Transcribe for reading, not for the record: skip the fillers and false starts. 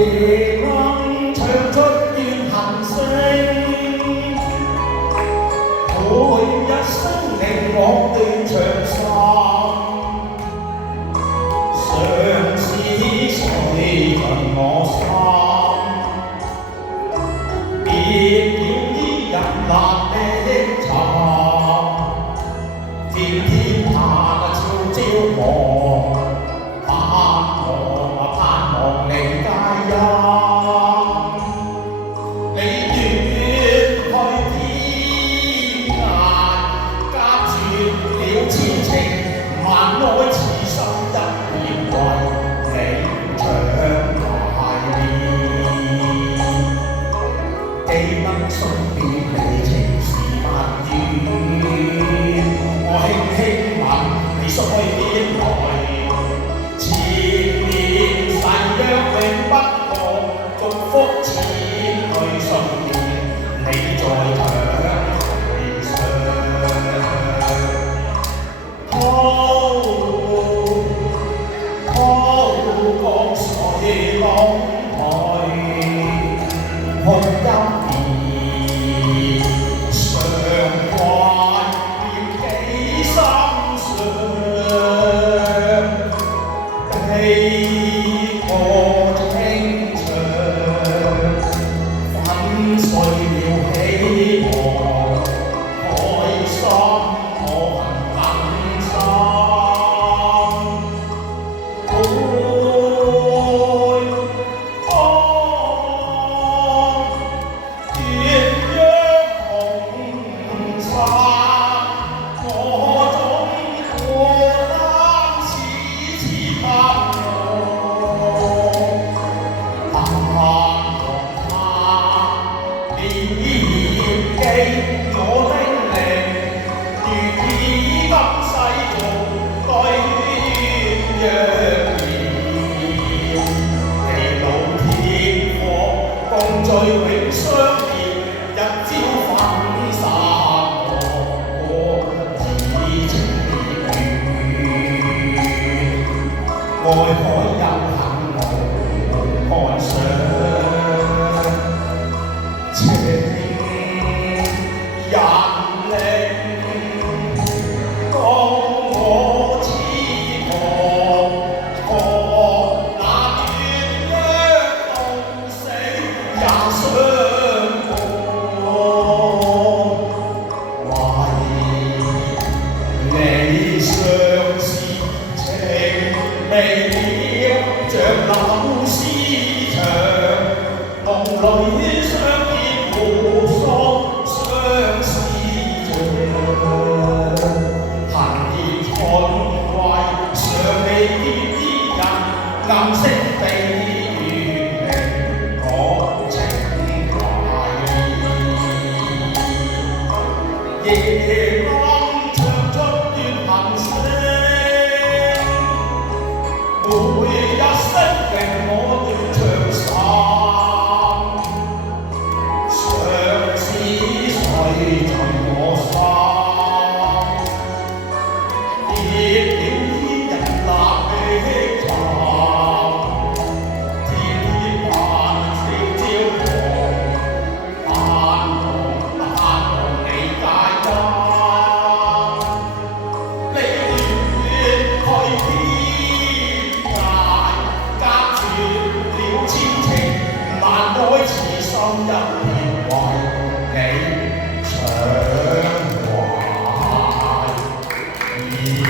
夜鶯唱出怨恨聲，每一聲令我斷腸心，相思水盡我心，別了依人難的尋，天天盼朝朝望，盼望你皆因，你遠去天涯，隔絕了千情萬愛，痴心一念為你長懷念。記得送別離情是萬怨，我輕輕吻你須邊來。永不忘，祝福千對信念，你在牆堤上。江水浪退，看一面，常懷念幾心傷。粉碎了希望，開心我恨鰻鰻紅衫，我總孤單痴盼我的靈，如以今世俗對若然，地老天荒共聚永相連，日朝分散我只情願，愛海有幸無岸上。未了像柳絲長，夢裏相見互訴相思像。恨意春歸，常未見伊人，暗色悲怨令我情懷。夜鶯唱出怨恨聲。每一聲令我斷腸心，相思水盡我心，別了依人難的尋，天天盼朝朝望，盼望你皆因，你遠去天。愛痴心一念為你長懷念。